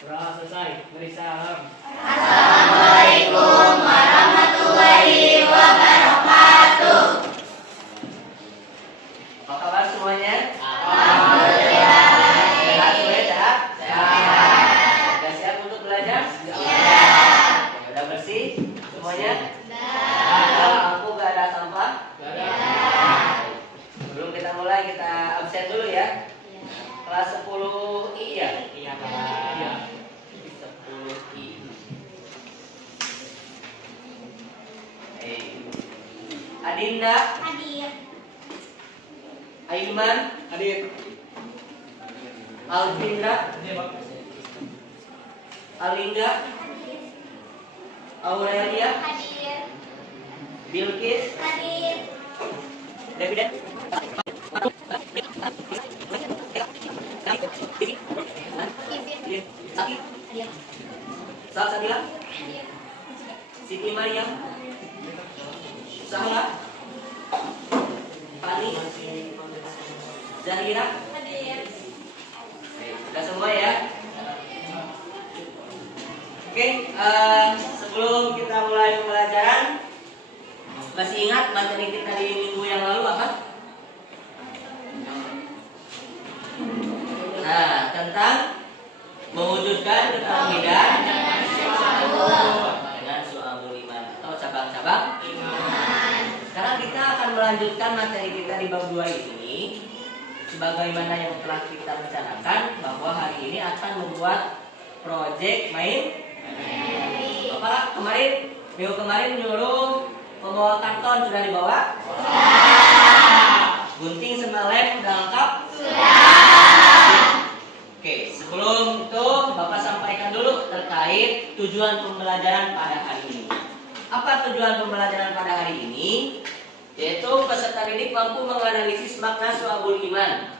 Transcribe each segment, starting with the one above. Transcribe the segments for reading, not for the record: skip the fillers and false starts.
Sudah selesai. Beri salam. Assalamualaikum warahmatullahi wabarakatuh. Apa kabar semuanya? Alhamdulillah. Sehat semuanya, sehat? Sehat. Sudah siap untuk belajar? Iya. Sudah bersih semuanya? Sudah. Aku gak ada sampah? Iya. Sebelum kita mulai, kita absen dulu ya. Kelas 10 I ya? Iya, Pak. Iya. 10 I. Adinda, Hadir. Aiman, Hadir. Alvindra, Ini, Pak. Alinda, Hadir. Aurelia, Hadir. Bilkis, Hadir. David, Saki, Hadir. Salsabila, Hadir. Siti Mariam, Sahla, Fani, Zahira. Hadir. Sudah semua ya? Oke, sebelum kita mulai pembelajaran, masih ingat materi kita di minggu yang lalu apa? Nah, tentang mewujudkan ketauhidan dengan su'abul iman atau cabang-cabang iman. Sekarang kita akan melanjutkan materi kita di bab 2 ini. Sebagaimana yang telah kita rencanakan bahwa hari ini akan membuat proyek main. Bapak minggu kemarin nyuruh membawa karton, sudah dibawa? Gunting sama lem sudah lengkap? Oke, sebelum itu Bapak sampaikan dulu terkait tujuan pembelajaran pada hari ini. Apa tujuan pembelajaran pada hari ini? Yaitu peserta didik mampu menganalisis makna su'abul iman,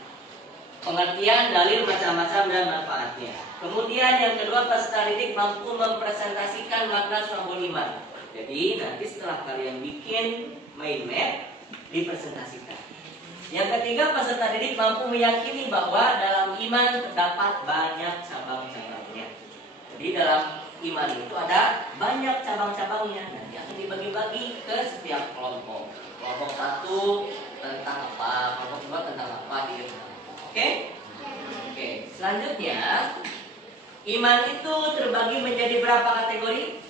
pengertian dalil macam-macam dan manfaatnya. Kemudian yang kedua, peserta didik mampu mempresentasikan makna su'abul iman. Jadi nanti setelah kalian bikin mind map, dipresentasikan. Yang ketiga, peserta didik mampu meyakini bahwa dalam iman terdapat banyak cabang-cabangnya. Jadi dalam iman itu ada banyak cabang-cabangnya dan yang dibagi-bagi ke setiap kelompok. Kelompok 1 tentang apa, kelompok 2 tentang apa gitu. Oke? Oke, selanjutnya iman itu terbagi menjadi berapa kategori?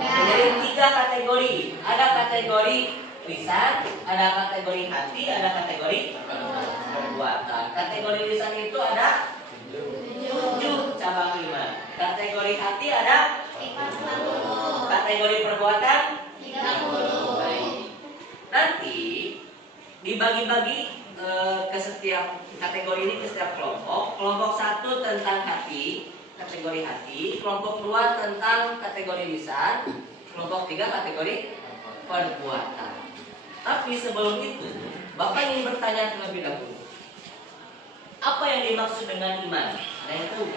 Menjadi 3 kategori. Ada kategori lisan, ada kategori hati, ada kategori perbuatan. Kategori lisan itu ada 7 cabang iman. Kategori hati ada 50. kategori perbuatan 30. baik. Nanti dibagi-bagi ke setiap kategori ini ke setiap kelompok. Kelompok 1 tentang hati, kategori hati. Kelompok 2 tentang kategori lisan. Kelompok 3 kategori perbuatan. Tapi sebelum itu, Bapak ingin bertanya terlebih dahulu. Apa yang dimaksud dengan iman? Ada yang tahu?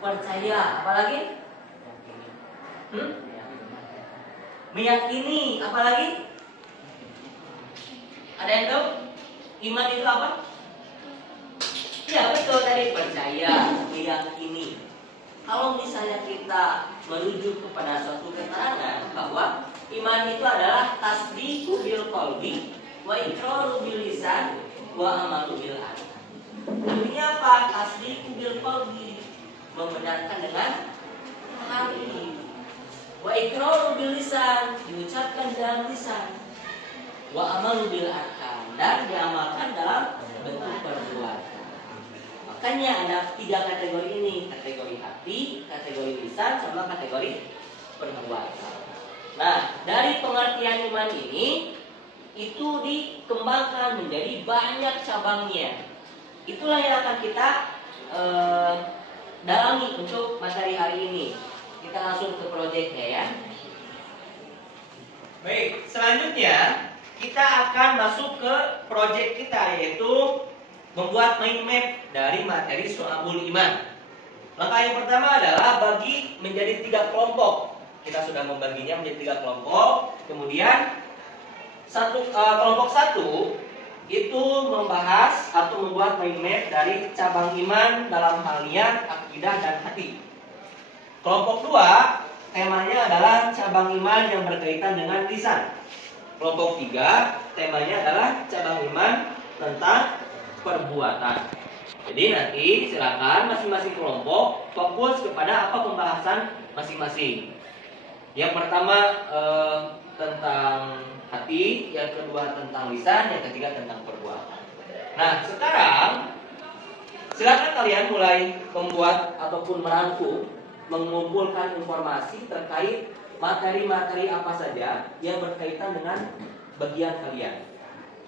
Percaya, apalagi? Meyakini, apalagi? Ada yang tahu? Iman itu apa? Ya betul tadi, percaya, meyakini. Kalau misalnya kita merujuk kepada suatu keterangan bahwa iman itu adalah tasdiqu bil qalbi wa iqraru bil lisan wa amalu bil arkan. Artinya apa? Tasdiqu bil qalbi, membenarkan dengan hati. Wa iqraru bil lisan, diucapkan dalam lisan. Wa amalu bil arkan, dan diamalkan dalam bentuk perbuatan. Makanya ada 3 kategori ini, kategori hati, kategori lisan, sama kategori perbuatan. Nah, dari pengertian iman ini itu dikembangkan menjadi banyak cabangnya. Itulah yang akan kita dalami untuk materi hari ini. Kita langsung ke proyeknya ya. Baik, selanjutnya kita akan masuk ke proyek kita, yaitu membuat mind map dari materi su'abul iman. Langkah yang pertama adalah bagi menjadi 3 kelompok. Kita sudah membaginya menjadi 3 kelompok. Kemudian kelompok 1 itu membahas atau membuat mind map dari cabang iman dalam hal niat, akidah, dan hati. Kelompok 2 temanya adalah cabang iman yang berkaitan dengan lisan. Kelompok 3 temanya adalah cabang iman tentang perbuatan. Jadi nanti silakan masing-masing kelompok fokus kepada apa pembahasan masing-masing. Yang pertama tentang hati, yang kedua tentang lisan, yang ketiga tentang perbuatan. Nah, sekarang silakan kalian mulai membuat ataupun merangkum, mengumpulkan informasi terkait materi-materi apa saja yang berkaitan dengan bagian kalian.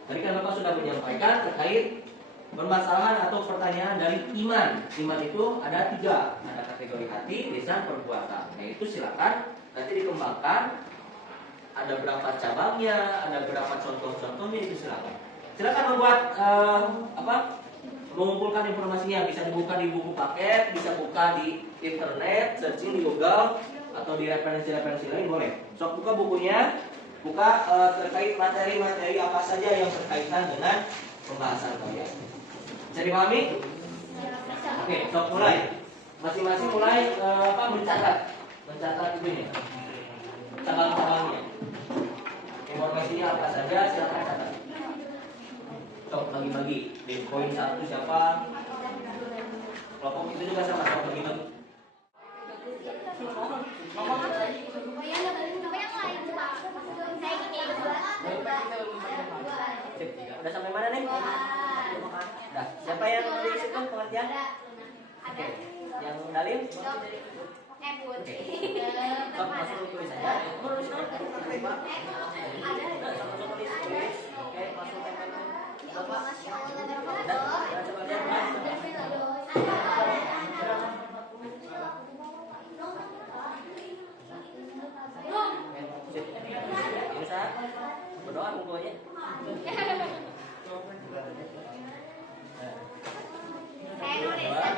Tadi kan Bapak sudah menyampaikan terkait permasalahan atau pertanyaan dari iman. Iman itu ada 3, ada kategori hati, lisan, perbuatan. Nah itu silakan nanti dikembangkan. Ada berapa cabangnya, ada berapa contoh-contohnya, itu silakan. Silakan membuat mengumpulkan informasinya. Bisa dibuka di buku paket, bisa buka di internet, searching di Google atau di referensi-referensi lain boleh. Sok buka bukunya, buka terkait materi-materi apa saja yang berkaitan dengan pembahasan kalian. Bisa dipahami? Oke, sok mulai. Masing-masing mulai mencatat ini. Cabang-cabangnya. Informasinya apa saja silakan catat. Sok bagi-bagi. Di poin 1 siapa? Kelompok itu juga sama, sok bagi-bagi. Udah sampai mana nih? Udah. Siapa yang di situ pengertian? Oke. Yang dalil? Oke. Sok masuk tulis saja. Tulis dong. Sama-sama tulis. Oke, masuk tempel. Bapak. Coba lihat. Bisa berdoa dulu aja. Saya nulis sana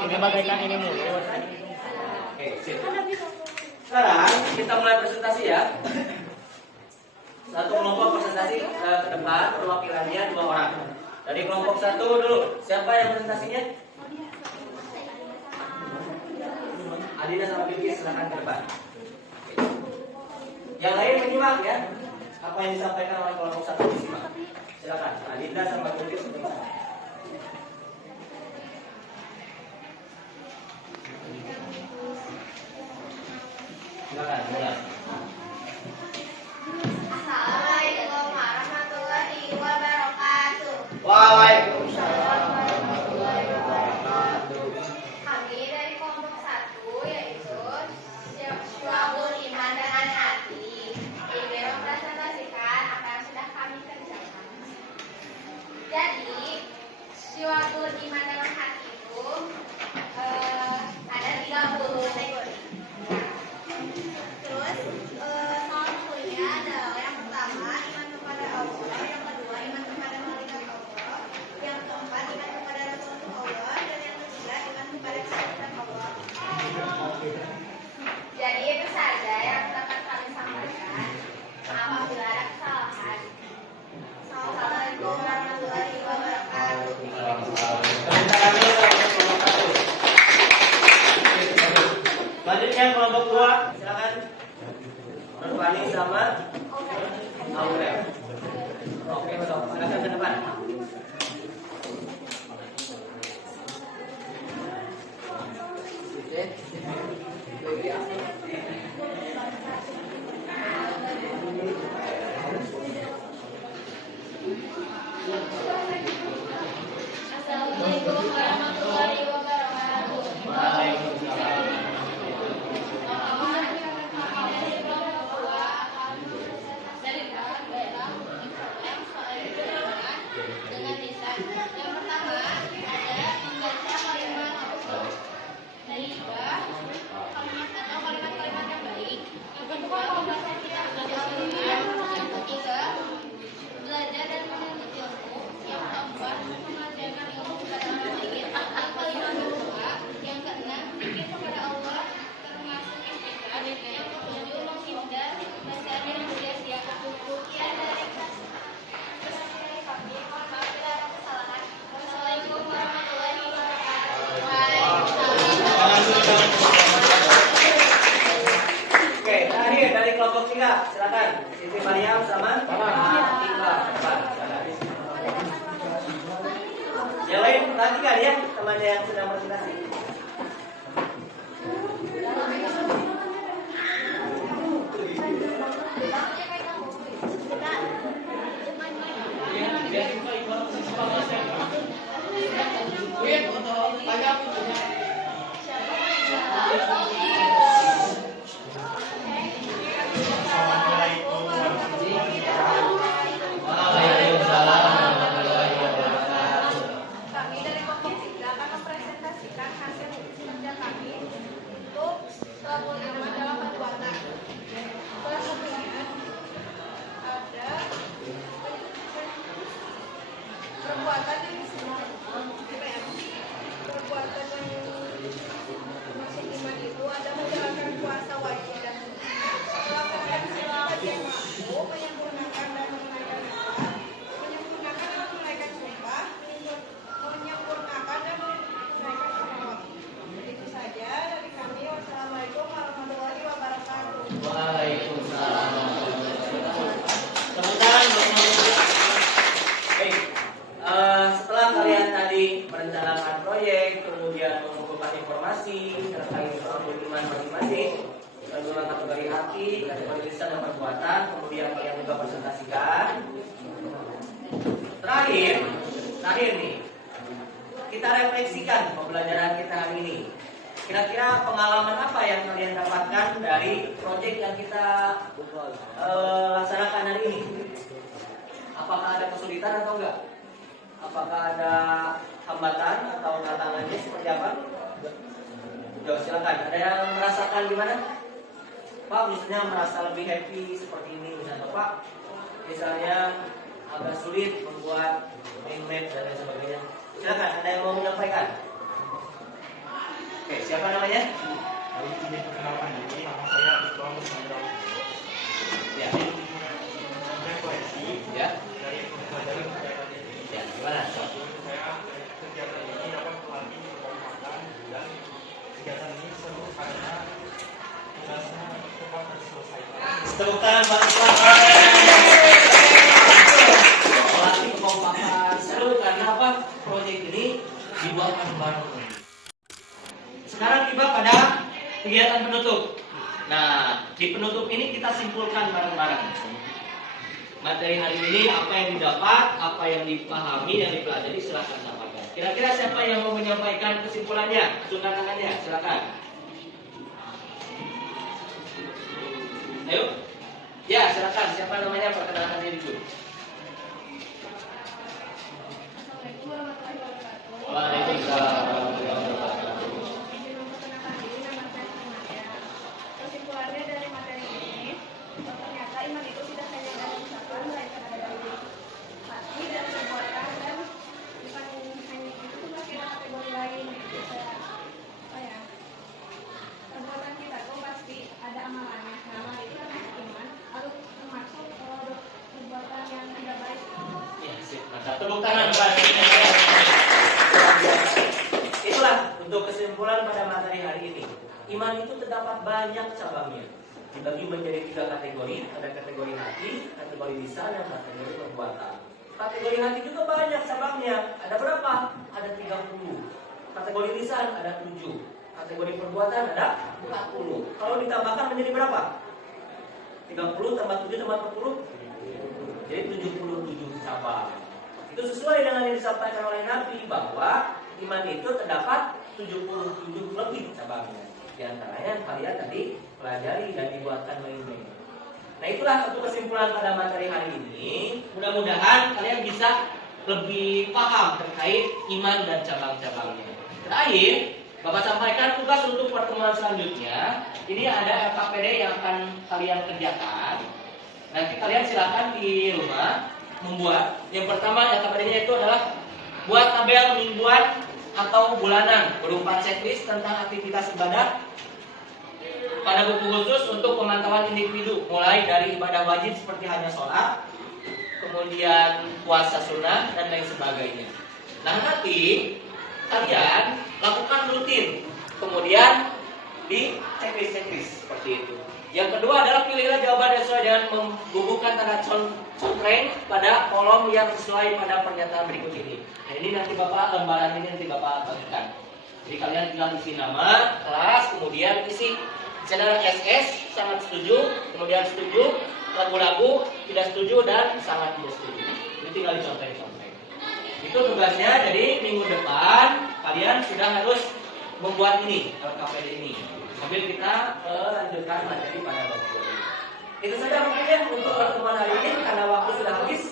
Ini bagaikan ini mulut. Oke, sip. Sekarang kita mulai presentasi ya. Satu kelompok presentasi ke depan, perwakilannya 2 orang. Dari kelompok 1 dulu. Siapa yang presentasinya? Adina sama Vicky silakan ke depan. Yang lain menyimak ya. Apa yang disampaikan oleh kelompok 1 disimak. Silakan. Adina sama Vicky silakan. Silakan, mulai. Assalamualaikum warahmatullahi wabarakatuh. Waalaikumsalam warahmatullahi wabarakatuh. Kami dari kelompok 1 Selanjutnya kelompok 2, silakan. Nurfani sama Aurel. Oke, sok. Silakan ke depan. Assalamualaikum warahmatullahi wabarakatuh. Dengan lisan. Yang pertama ada membaca kalimat naibah, kalimat atau kalimat-kalimat yang baik. Yang kedua membaca kitab Al-Quran. Yang ketiga belajar dan menuntut ilmu. Yang keempat mengajarkan ilmu kepada orang lain. Yang kelima berdoa. Yang keenam zikir kepada Allah termasuk istighfar. Yang ketujuh menghindar bacaan yang sia-sia. Sekian dari kami. Mohon maaf bila ada kesalahan. Wassalamualaikum warahmatullahi wabarakatuh. Waalaikumsalam. Oke, terakhir dari kelompok 3, silakan. Siti Mariam sama Iqbal. Depan, silakan. Yang lain perhatikan ya, temannya yang sedang presentasi. Kami dari kelompok 3 akan mempresentasikan hasil kerja kami untuk suatu ilmu dalam perbuatan. Salah satunya ada perbuatan yang perbuatan yang masuk iman itu ada menjalankan puasa wajib dan melaksanakan sholat yang mampu, menyempurnakan dan menunaikan zakat, menyempurnakan dan menunaikan sumpah, menyempurnakan dan menunaikan salawat. Itu saja dari kami. Wassalamualaikum warahmatullahi wabarakatuh. Waalaikumsalam. Tepuk tangan buat teman-teman. Baik, setelah kalian tadi merencanakan proyek, kemudian mengumpulkan informasi terkait soal iman masing-masing, dua kategori hati, kategori lisan dan perbuatan, kemudian kalian juga presentasikan. Terakhir nih, kita refleksikan pembelajaran kita hari ini. Kira-kira pengalaman apa yang kalian dapatkan dari proyek yang kita laksanakan hari ini? Apakah ada kesulitan atau enggak? Apakah ada hambatan atau tantangannya seperti apa? Yo, silakan. Ada yang merasakan gimana? Pak, misalnya merasa lebih happy seperti ini, misalnya Pak, misalnya agak sulit membuat map dan lain sebagainya. Silakan, ada yang mau menyampaikan? Oke, siapa namanya? Hari ini perkenalkan diri, nama saya Iqbal Musandar. Ya. Saya koleksi Ya. dari pembelajaran kegiatan ini. Ya, gimana? Saya kegiatan ini dapat melatih kekompakan dan kegiatan ini seru karena tugasnya cepat terselesaikan. Tepuk tangan Pak Islam. Melatih kekompakan seru karena apa? Proyek ini dibuatkan bareng. Sekarang tiba pada kegiatan penutup. Nah, di penutup ini kita simpulkan bareng-bareng. Materi hari ini apa yang didapat, apa yang dipahami, yang dipelajari, silakan sampaikan. Kira-kira siapa yang mau menyampaikan kesimpulannya? Acungkan tangannya, silakan. Ayo. Ya, silakan. Siapa namanya? Perkenalkan diri dulu. Assalamualaikum warahmatullahi wabarakatuh. Waalaikumsalam. Izin memperkenalkan diri, nama saya Sumaria. Kesimpulannya dari materi ini, ternyata iman itu tidak hanya dari ucapan, melainkan ada dari hati dan perbuatan, dan bukan hanya itu, masih ada kategori lain. Perbuatan kita tuh pasti ada amalannya. Nah, amal itu termasuk iman, harus termasuk perbuatan yang tidak baik. Ya, sip. Mantap. Tepuk tangan buat itulah untuk kesimpulan pada materi hari ini. Iman itu terdapat banyak cabangnya. Dibagi menjadi 3 kategori, ada kategori hati, kategori lisan, dan kategori perbuatan. Kategori hati juga banyak cabangnya. Ada berapa? Ada 30. Kategori lisan ada 7. Kategori perbuatan ada 40. Kalau ditambahkan menjadi berapa? 30 tambah 7 tambah 40, jadi 77 cabang. Itu sesuai dengan yang disampaikan oleh Nabi bahwa iman itu terdapat 77 lebih cabangnya. Di antaranya kalian tadi pelajari dan dibuatkan main-main. Nah, itulah satu kesimpulan pada materi hari ini. Mudah-mudahan kalian bisa lebih paham terkait iman dan cabang-cabangnya. Terakhir, Bapak sampaikan tugas untuk pertemuan selanjutnya. Ini ada LKPD yang akan kalian kerjakan. Nanti kalian silakan di rumah membuat. Yang pertama LKPD-nya itu adalah buat tabel mingguan atau bulanan berupa checklist tentang aktivitas ibadah pada buku khusus untuk pemantauan individu, mulai dari ibadah wajib seperti hanya sholat, kemudian puasa sunnah dan lain sebagainya. Nah, nanti kalian lakukan rutin, kemudian di checklist seperti itu. Yang kedua adalah pilihlah jawaban yang sesuai dengan membubuhkan tanda contreng pada kolom yang sesuai pada pernyataan berikut ini. Nah, ini nanti Bapak lembaran ini nanti Bapak bagikan. Jadi kalian tinggal isi nama, kelas, kemudian isi channel SS, sangat setuju, kemudian setuju, ragu-ragu, tidak setuju, dan sangat tidak setuju. Ini tinggal dicontreng-contreng. Itu tugasnya. Jadi minggu depan kalian sudah harus membuat ini, LKPD ini. Sambil kita lanjutkan materi pada waktu ini. Itu saja mungkin untuk pertemuan hari ini. Karena waktu sudah habis,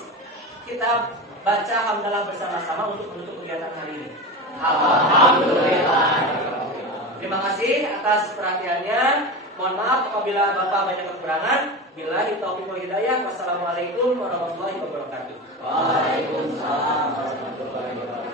kita baca hamdalah bersama-sama untuk menutup kegiatan hari ini. Alhamdulillah. Terima kasih atas perhatiannya. Mohon maaf apabila Bapak banyak kekurangan. Billahi taufiq wal hidayah. Wassalamualaikum warahmatullahi wabarakatuh. Waalaikumsalam warahmatullahi wabarakatuh.